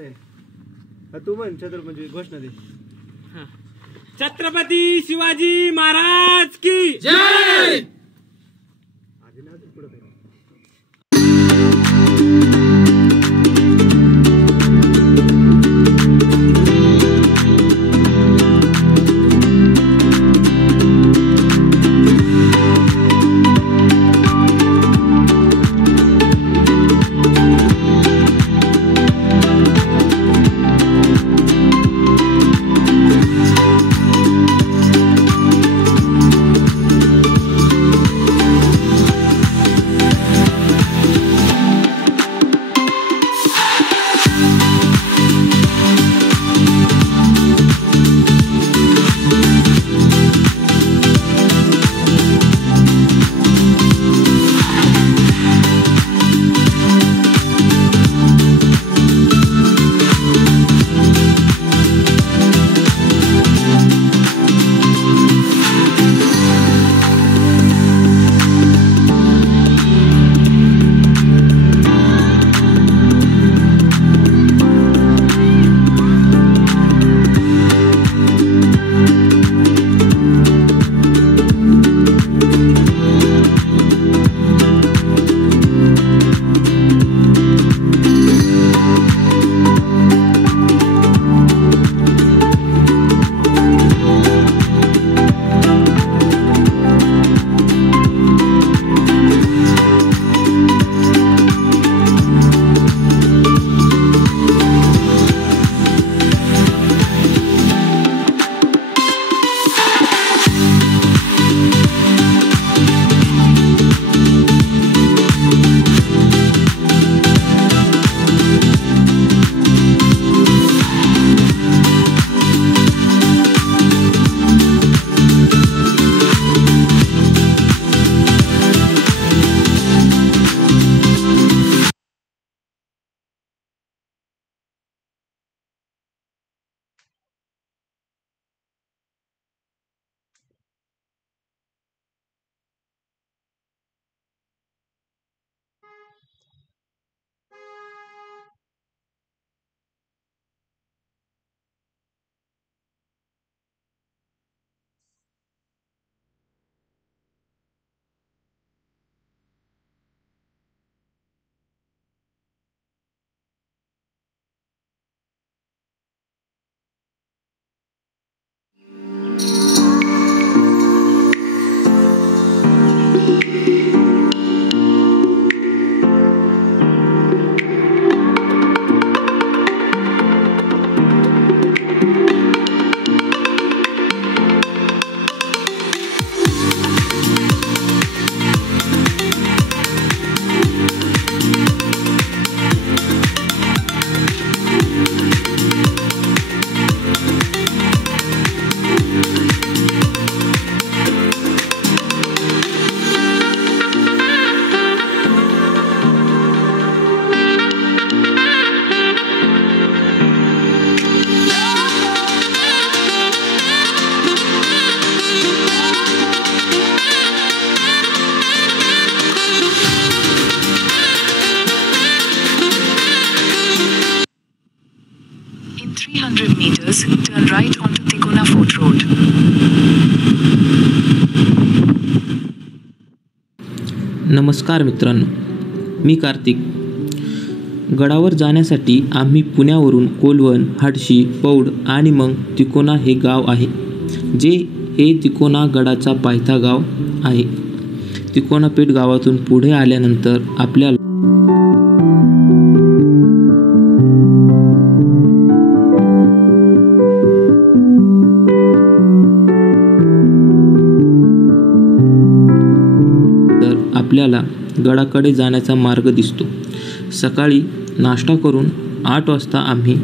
तू म्हण छत्रपती म्हणजे घोषणा दे. छत्रपती शिवाजी महाराज की जय. In 300 meters, turn right onto Tikona Fort Road. नमस्कार मित्रांनो, मी कार्तिक. गडावर जाण्यासाठी आम्ही पुण्यावरून कोलवण, हाडशी, पौड आणि मग तिकोना हे गाव आहे, जे हे तिकोना गडाचा पायथा गाव आहे. तिकोना पेठ गावातून पुढे आल्यानंतर आपल्याला गडाकडे जाण्याचा मार्ग दिसतो. सकाळी नाश्ता करून 8 वाजता आम्ही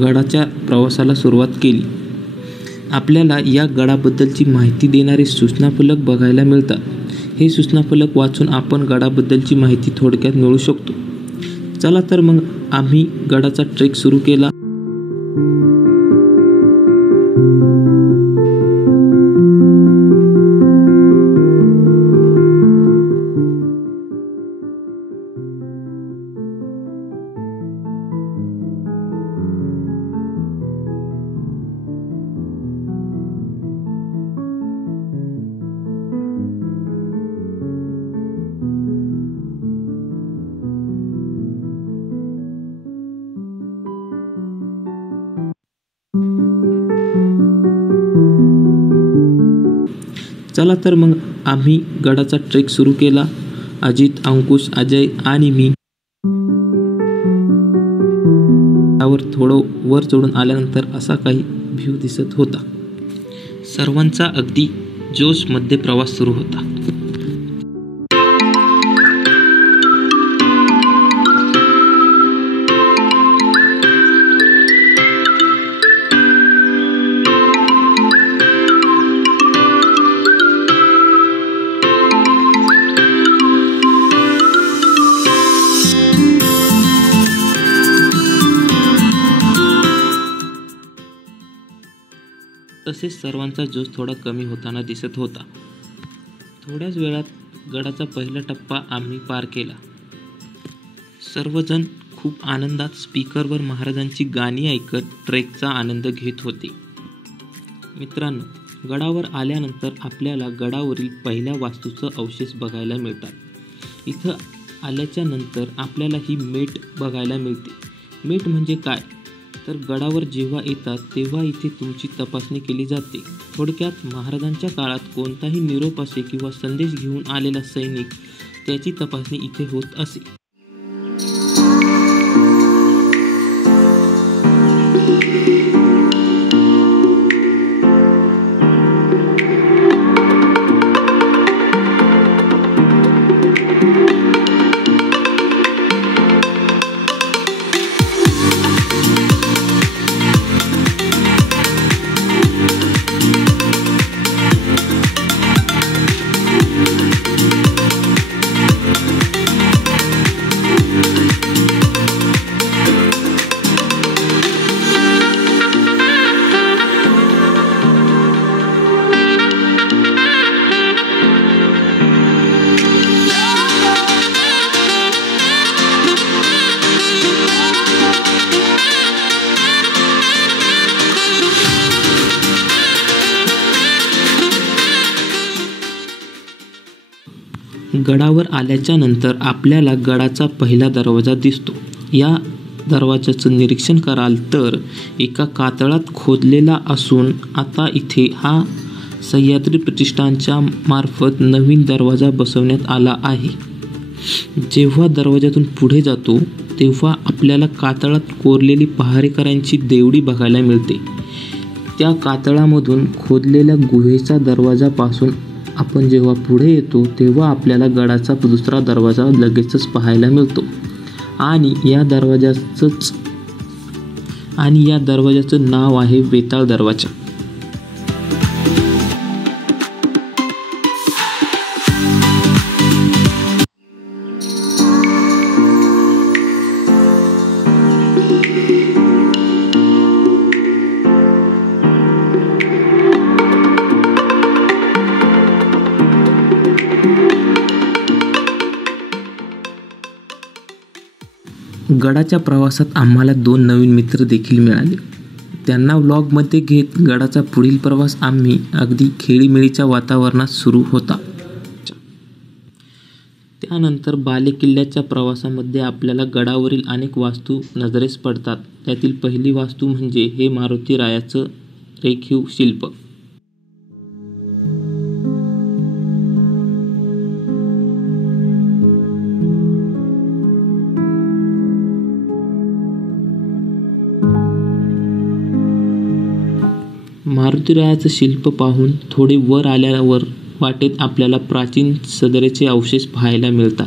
गडाच्या प्रवासाला सुरुवात केली. आपल्याला या गडाबद्दलची माहिती देणारे सूचनाफलक बघायला मिळतात. हे सूचनाफलक वाचून आपण गडाबद्दलची माहिती थोडक्यात मिळवू शकतो. चला तर मग आम्ही गडाचा ट्रेक सुरू केला. चला तर मग आम्ही गडाचा ट्रेक सुरू केला. अजित, अंकुश, अजय आणि मी. त्यावर थोडं वर चढून आल्यानंतर असा काही व्ह्यू दिसत होता. सर्वांचा अगदी जोशमध्ये प्रवास सुरू होता. तसेच सर्वांचा जोश थोडा कमी होताना दिसत होता. थोड्याच वेळात गडाचा पहिला टप्पा आम्ही पार केला. सर्वजण खूप आनंदात स्पीकरवर महाराजांची गाणी ऐकत ट्रेकचा आनंद घेत होते. मित्रांनो, गडावर आल्यानंतर आपल्याला गडावरील पहिल्या वास्तूचं अवशेष बघायला मिळतात. इथं आल्याच्या नंतर आपल्याला ही मेट बघायला मिळते. मेट म्हणजे काय तर गडावर जेव्हा येतात तेव्हा इथे तुमची तपासणी केली जाते. थोडक्यात महाराजांच्या काळात कोणताही निरोप असे किंवा संदेश घेऊन आलेला सैनिक त्याची तपासणी इथे होत असे. गडावर आल्याच्या नंतर आपल्याला गडाचा पहिला दरवाजा दिसतो. या दरवाजाचं निरीक्षण कराल तर एका कातळात खोदलेला असून आता इथे हा सह्याद्री प्रतिष्ठानच्या मार्फत नवीन दरवाजा बसवण्यात आला आहे. जेव्हा दरवाजातून पुढे जातो तेव्हा आपल्याला कातळात कोरलेली पहारेकरांची देवडी बघायला मिळते. त्या कातळामधून खोदलेल्या गुहेच्या दरवाजापासून आपण जेव्हा पुढे येतो तेव्हा आपल्याला गडाचा दुसरा दरवाजा लगेचच पाहायला मिळतो. आणि या दरवाजाचं नाव आहे वेताळ दरवाजा. गडाच्या प्रवासात आम्हाला 2 नवीन मित्र देखील मिळाले. त्यांना व्लॉगमध्ये घेत गडाचा पुढील प्रवास आम्ही अगदी खेळीमेळीच्या वातावरणात सुरू होता. त्यानंतर बालेकिल्ल्याच्या प्रवासामध्ये आपल्याला गडावरील अनेक वास्तू नजरेस पडतात. त्यातील पहिली वास्तू म्हणजे हे मारुती रायाचं रेखीव शिल्प. मारुतीरायाचं शिल्प पाहून थोडे वर आल्यावर वाटेत आपल्याला प्राचीन सदरेचे अवशेष पाहायला मिळतात.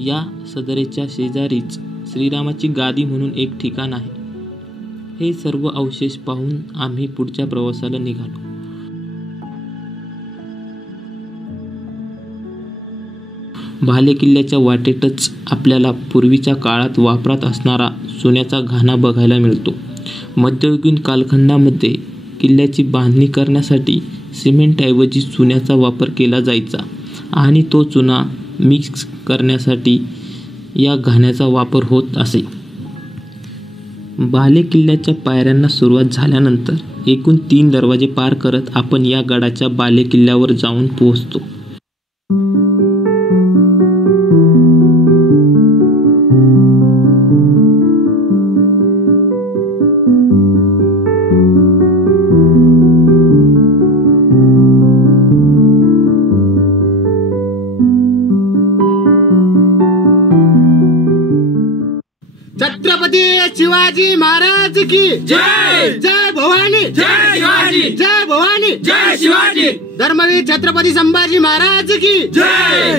या सदरेच्या शेजारीच श्रीरामाची गादी म्हणून एक ठिकाण आहे. हे सर्व अवशेष पाहून आम्ही पुढच्या प्रवासाला निघालो. बालेकिल्ल्याच्या वाटेतच आपल्याला पूर्वीच्या काळात वापरात असणारा सोन्याचा घाणा बघायला मिळतो. मध्ययुगीन कालखंडामध्ये किल्ल्याची बांधणी करण्यासाठी सिमेंटऐवजी चुन्याचा वापर केला जायचा आणि तो चुना मिक्स करण्यासाठी या घाण्याचा वापर होत असे. बालेकिल्ल्याच्या पायऱ्यांना सुरुवात झाल्यानंतर एकूण 3 दरवाजे पार करत आपण या गडाच्या बालेकिल्ल्यावर जाऊन पोहोचतो. छत्रपती शिवाजी महाराज की जय. जय भवानी, जय शिवाजी. जय भवानी, जय शिवाजी. धर्मवीर छत्रपती संभाजी महाराज की जय.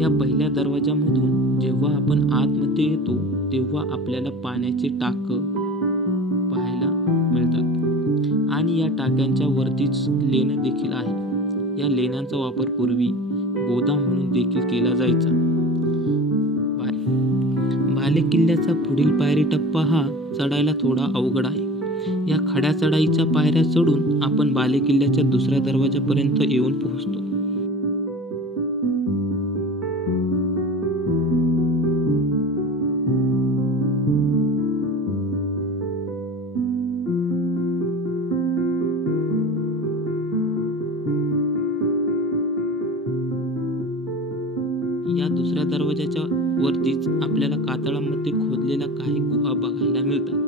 या पहिल्या दरवाजामधून जेव्हा आपण आतमध्ये येतो तेव्हा आपल्याला पाण्याचे टाक पाहायला मिळतात आणि या टाक्यांच्या वरतीच लेणं देखील आहे. या लेण्यांचा वापर पूर्वी गोदाम म्हणून देखील केला जायचा. बालेकिल्ल्याचा पुढील पायरी टप्पा हा चढायला थोडा अवघड आहे. या खड्या चढाईच्या पायऱ्या चढून आपण बालेकिल्ल्याच्या दुसऱ्या दरवाजापर्यंत येऊन पोहोचतो. या दुसऱ्या दरवाजाच्या वरतीच आपल्याला कातळामध्ये खोदलेल्या काही गुहा बघायला मिळतात.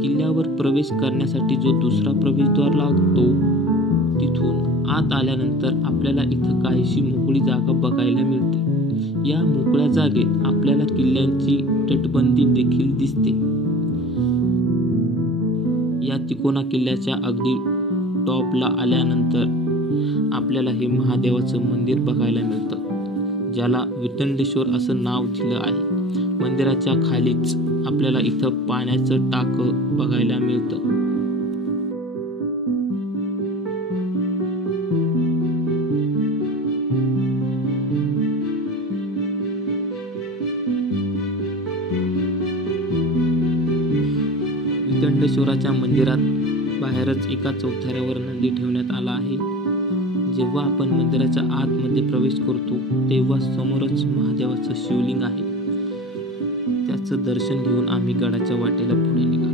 किल्ल्यावर प्रवेश करण्यासाठी जो दुसरा प्रवेशद्वार लागतो तिथून आत आल्यानंतर आपल्याला इथं काहीशी मोकळी जागा बघायला मिळते. या मोकळ्या जागेत आपल्याला किल्ल्यांची तटबंदी देखील दिसते. या तिकोना किल्ल्याच्या अगदी टॉपला आल्यानंतर आपल्याला हे महादेवाचं मंदिर बघायला मिळतं, ज्याला वितंडेश्वर असं नाव दिलं आहे. मंदिराच्या खालीच आपल्याला इथं पाण्याचं टाक बघायला मिळतं. वितंडेश्वराच्या मंदिरात बाहेरच एका चौथऱ्यावर नंदी ठेवण्यात आला आहे. जेव्हा आपण मंदिराच्या आतमध्ये प्रवेश करतो तेव्हा समोरच महादेवाचं शिवलिंग आहे. त्याचं दर्शन घेऊन आम्ही गडाच्या वाटेला पुढे निघालो.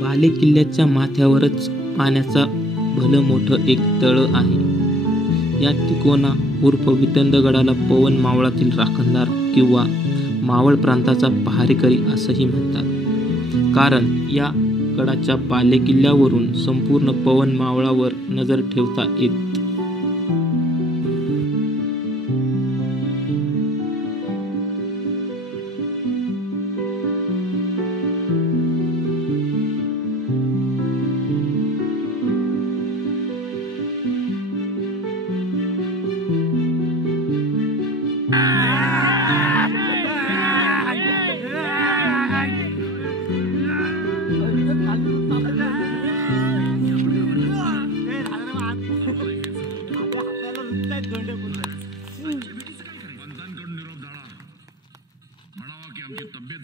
बालेकिल्ल्याच्या माथ्यावरच पाण्याचा भलं मोठं एक तळ आहे. या तिकोना उर्फ वितंडगडाला पवन मावळातील राखणदार किंवा मावळ प्रांताचा पहारेकरी असंही म्हणतात, कारण या गडाच्या बालेकिल्ल्यावरून संपूर्ण पवन मावळावर नजर ठेवता येत. पंतांकडून निरोप झाला म्हणावा की आमची तब्येत